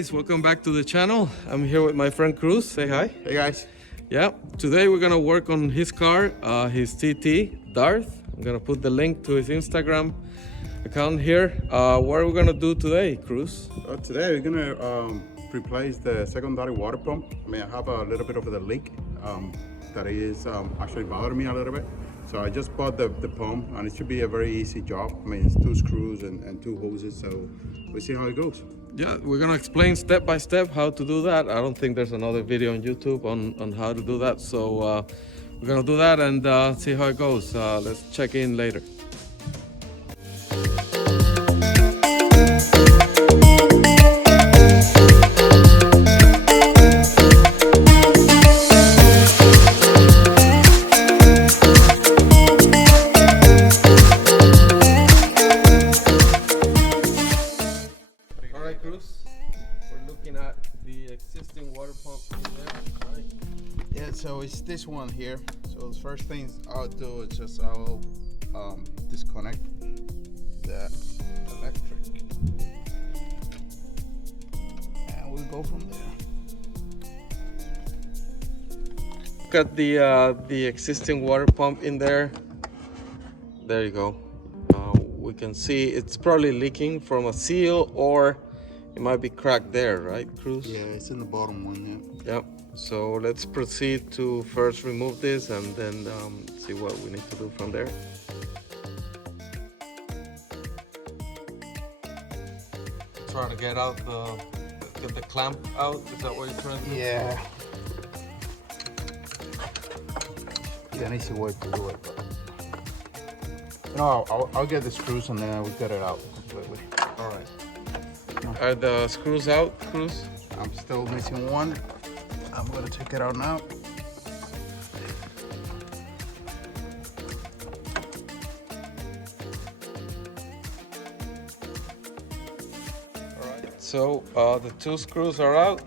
guys, welcome back to the channel. I'm here with my friend Cruz. Say hi. Hey guys. Yeah, today we're gonna work on his car, his TT Darth. I'm gonna put the link to his Instagram account here. What are we gonna do today, Cruz? Today we're gonna replace the secondary water pump. I mean, I have a little bit of the leak that is actually bothering me a little bit. So I just bought the pump, and it should be a very easy job. I mean, it's 2 screws and 2 hoses, so we'll see how it goes. Yeah, we're gonna explain step by step how to do that. I don't think there's another video on YouTube on how to do that. So we're gonna do that and see how it goes. Let's check in later. At the existing water pump in there, right? Yeah, so it's this one here. So the first thing I'll do is just I'll disconnect the electric, and we'll go from there. Look at the existing water pump in there. There you go. We can see it's probably leaking from a seal, or it might be cracked there, right, Cruz? Yeah, it's in the bottom one, yeah. Yep. So let's proceed to first remove this and then see what we need to do from there. Trying to get the clamp out. Is that what you're trying to do? Yeah. Yeah, an easy way to do it. No, I'll get the screws and then I will get it out completely. All right. Are the screws out, Cruz? I'm still missing one. I'm gonna take it out now. Alright, so the 2 screws are out.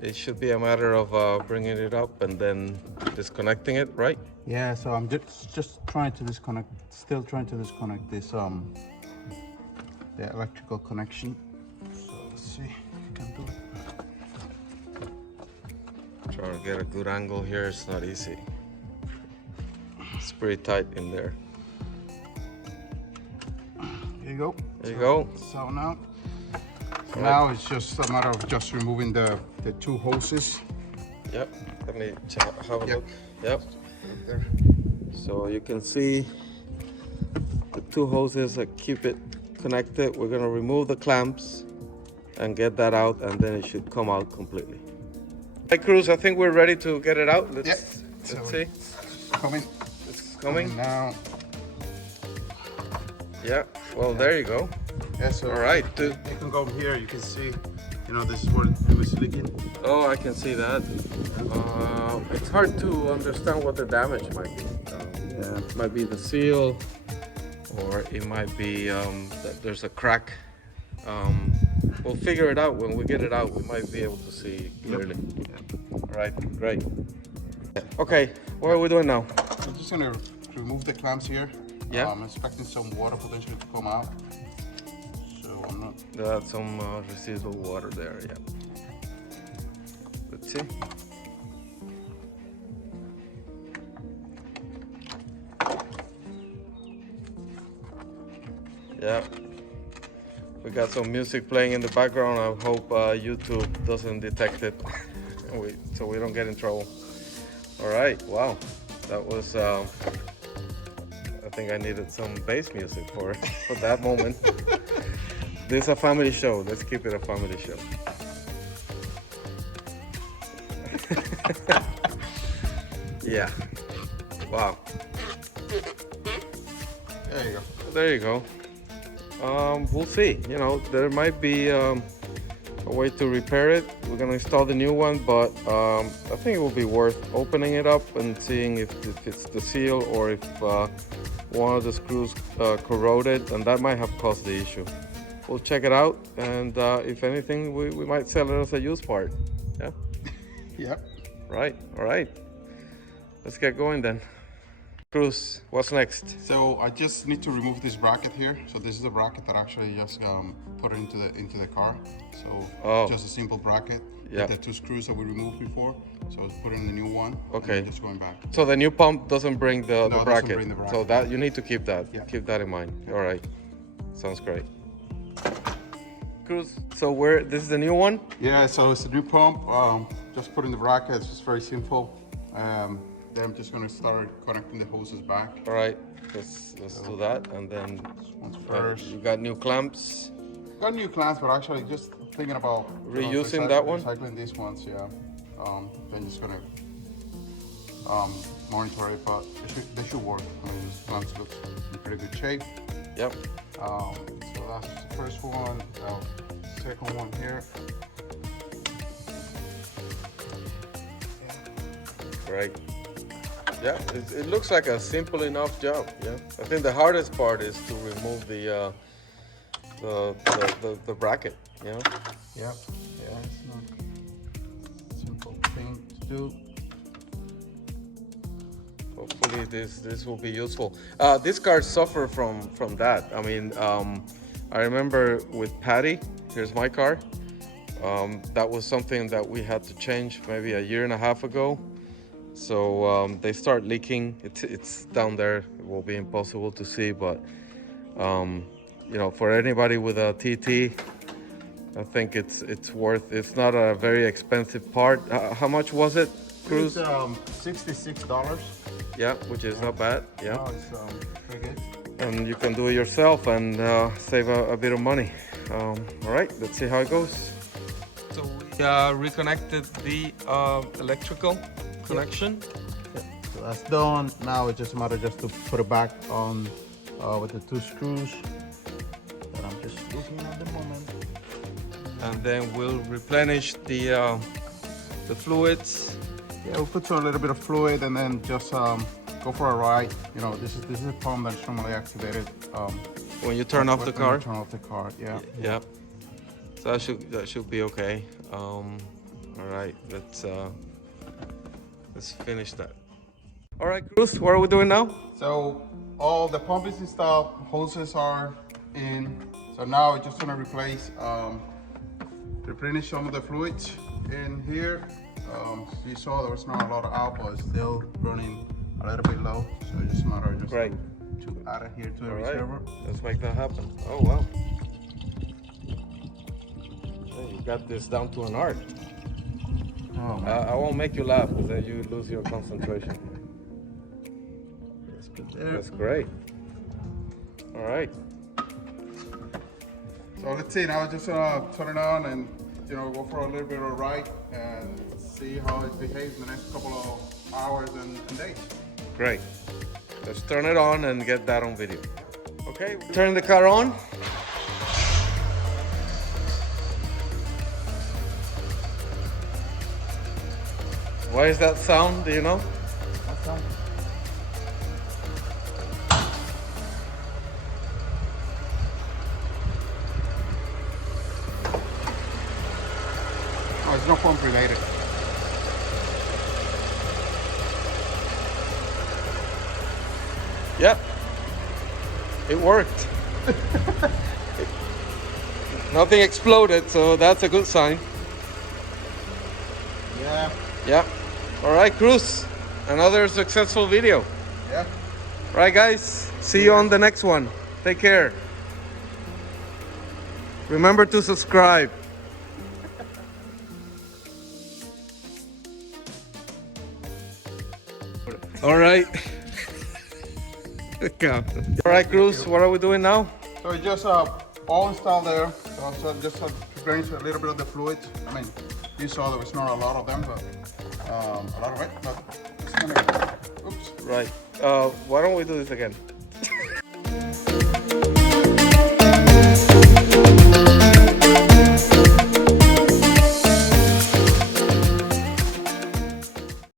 It should be a matter of bringing it up and then disconnecting it, right? Yeah, so I'm just trying to disconnect, still trying to disconnect this the electrical connection. So let's see if we can do it. Trying to get a good angle here, it's not easy. It's pretty tight in there. There you go. There you go. So now it's just a matter of just removing the 2 hoses. Yep, let me have a look. Yep. Right there. So you can see the 2 hoses that keep it connected. We're gonna remove the clamps and get that out, and then it should come out completely. Hey Cruz, I think we're ready to get it out. Let's see. It's coming. It's coming now. Yeah, well, there you go. Yeah, so all right, you can go here, you can see, you know, this is where it was leaking. Oh, I can see that. It's hard to understand what the damage might be. Yeah, it might be the seal, or it might be that there's a crack. We'll figure it out. When we get it out, we might be able to see clearly. Yep. All right, great. Okay, what are we doing now? I'm just gonna remove the clamps here. Yeah. I'm expecting some water potentially to come out. So I'm not. That's some residual water there, yeah. Let's see. Yeah. We got some music playing in the background. I hope YouTube doesn't detect it so we don't get in trouble. All right, wow. That was, I think I needed some bass music for that moment. This is a family show. Let's keep it a family show. Yeah. Wow. There you go. There you go. We'll see. You know, there might be a way to repair it. We're gonna install the new one, but I think it will be worth opening it up and seeing if it's the seal or if one of the screws corroded, and that might have caused the issue. We'll check it out, and if anything, we might sell it as a used part. Yeah. Yep. Right. All right. Let's get going then. Cruz, what's next? So I just need to remove this bracket here. So this is a bracket that actually just put it into the car. So just a simple bracket with the 2 screws that we removed before. So let's put in the new one. Okay. And just going back. So the new pump doesn't bring the No, it bracket. doesn't bring the bracket. So that you need to keep that. Yeah. Keep that in mind. All right. Sounds great. Cruz, so this is the new one? Yeah, so it's a new pump. Just put in the brackets. It's very simple. Then I'm just gonna start connecting the hoses back. All right. Let's do that, and then First. you got new clamps. Got new clamps, but actually just thinking about Reusing that one? recycling these ones. Yeah. Then just gonna monitor it, but they should work. I mean, this clamps looks in pretty good shape. Yep. So that's the first one. Second one here. Right. Yeah, it looks like a simple enough job. Yeah. I think the hardest part is to remove the bracket. You know. Yep. Yeah, it's not a simple thing to do. Hopefully this will be useful. These cars suffer from that. I mean, I remember with Patty. Here's my car. That was something that we had to change maybe a year and a half ago. So they start leaking. It's down there. It will be impossible to see, but you know, for anybody with a TT, I think it's worth. It's not a very expensive part. How much was it, Cruz? It's $66. Yeah, which is not bad. Yeah, No, it's pretty good. and you can do it yourself and save a bit of money. All right, let's see how it goes. So we reconnected the electrical connection. Yeah. So that's done. Now it's just a matter just to put it back on with the 2 screws that I'm just looking at the moment. And then we'll replenish the fluids. Yeah, we'll put a little bit of fluid and then just go for a ride. You know, this is a pump that's normally activated When you turn off the when you car. turn off the car. Yeah. Yeah. So that should be okay. All right, let's finish that. All right, Cruz, what are we doing now? So all the pump is installed, hoses are in. So now we're just gonna replenish some of the fluids in here. You saw there was not a lot of output, it's still running a little bit low. So it's just a matter of just Great. to add it here to the All right, reservoir. let's make that happen. Oh wow. Hey, you got this down to an art. Oh, I won't make you laugh because then you lose your concentration. that's good there. That's great. All right. So let's see, now just turn it on and go for a little bit of a ride and see how it behaves in the next couple of hours and days. Great. Let's turn it on and get that on video. Okay, turn the car on. Why is that sound? Do you know? No, it's not pump related. Yep. It worked. Nothing exploded, so that's a good sign. Yeah. Yeah. All right, Cruz. Another successful video. Yeah. All right, guys. See you on the next one. Take care. Remember to subscribe. All right. All right, Cruz. What are we doing now? So it's just all installed there. So just replenish a little bit of the fluids. I mean, you saw there was not a lot of them, but a lot of it. But it's gonna. Oops. Right. Why don't we do this again?